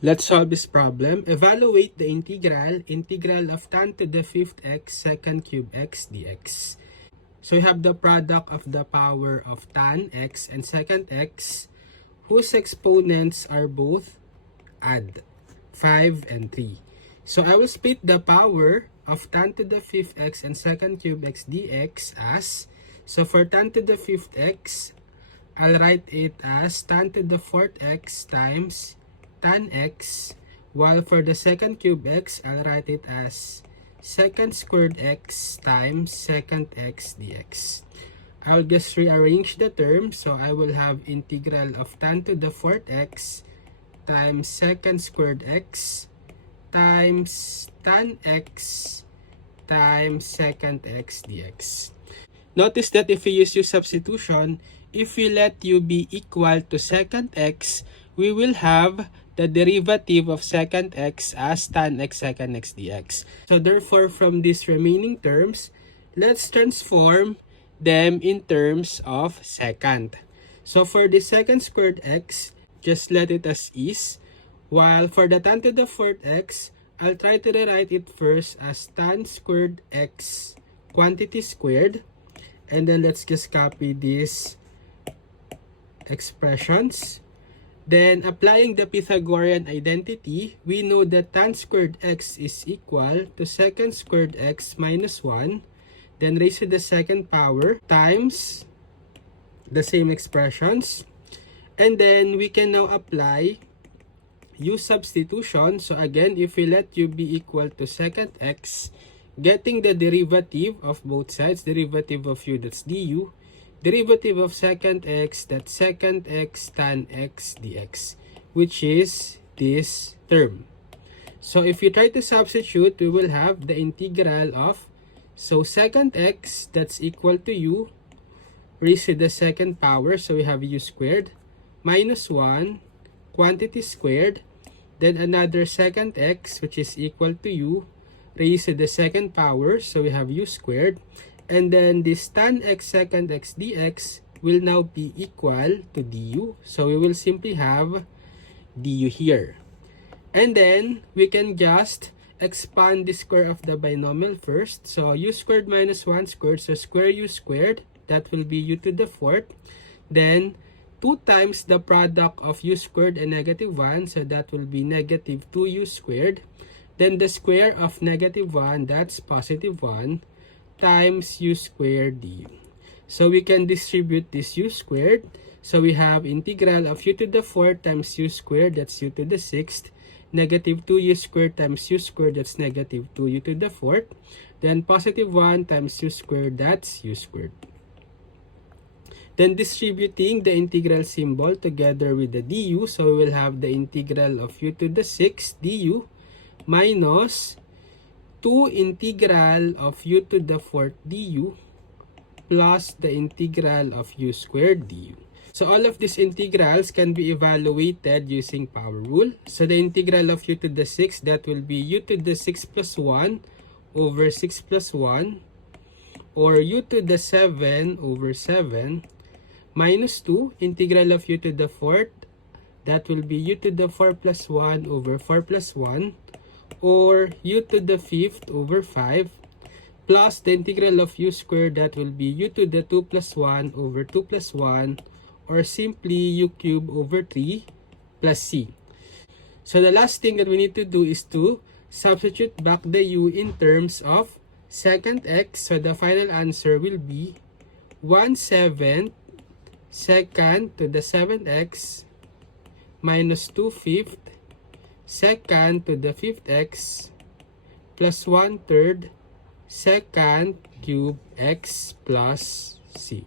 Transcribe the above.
Let's solve this problem. Evaluate the integral of tan to the 5th x secant cube x dx. So we have the product of the power of tan x and secant x whose exponents are both add 5 and 3. So I will split the power of tan to the 5th x and secant cube x dx as, so for tan to the 5th x, I'll write it as tan to the 4th x times tan x, while for the secant cube x, I'll write it as secant squared x times secant x dx. I'll just rearrange the terms, so I will have integral of tan to the 4th x times secant squared x times tan x times secant x dx. Notice that if we use u substitution, if we let u be equal to secant x, we will have the derivative of secant x as tan x secant x dx. So therefore, from these remaining terms, let's transform them in terms of secant. So for the secant squared x, just let it as is. While for the tan to the 4th x, I'll try to rewrite it first as tan squared x quantity squared. And then let's just copy these expressions. Then applying the Pythagorean identity, we know that tan squared x is equal to secant squared x minus 1, then raised to the second power times the same expressions. And then we can now apply u substitution. So again, if we let u be equal to secant x, getting the derivative of both sides, derivative of u, that's du, derivative of secant x, that's secant x tan x dx, which is this term. So if you try to substitute, we will have the integral of, so secant x, that's equal to u, raised to the second power, so we have u squared, minus 1, quantity squared, then another secant x, which is equal to u, raised to the second power, so we have u squared, and then this tan x secant x dx will now be equal to du, so we will simply have du here. And then we can just expand the square of the binomial first, so u squared minus 1 squared, so square u squared, that will be u to the 4th, then 2 times the product of u squared and negative 1, so that will be negative 2u squared. Then the square of negative 1, that's positive 1, times u squared du. So we can distribute this u squared. So we have integral of u to the 4th times u squared, that's u to the 6th. Negative 2u squared times u squared, that's negative 2u to the 4th. Then positive 1 times u squared, that's u squared. Then distributing the integral symbol together with the du, so we will have the integral of u to the 6th du minus 2 integral of u to the 4th du plus the integral of u squared du. So all of these integrals can be evaluated using power rule. So the integral of u to the 6th, that will be u to the 6 plus 1 over 6 plus 1, or u to the 7 over 7, minus 2, integral of u to the 4th, that will be u to the 4 plus 1 over 4 plus 1, or u to the 5th over 5, plus the integral of u squared, that will be u to the 2 plus 1 over 2 plus 1, or simply u cubed over 3 plus c. So the last thing that we need to do is to substitute back the u in terms of secant x. So the final answer will be 1/7 secant to the 7th x minus 2/5 secant to the 5th x plus 1/3 secant cube x plus c.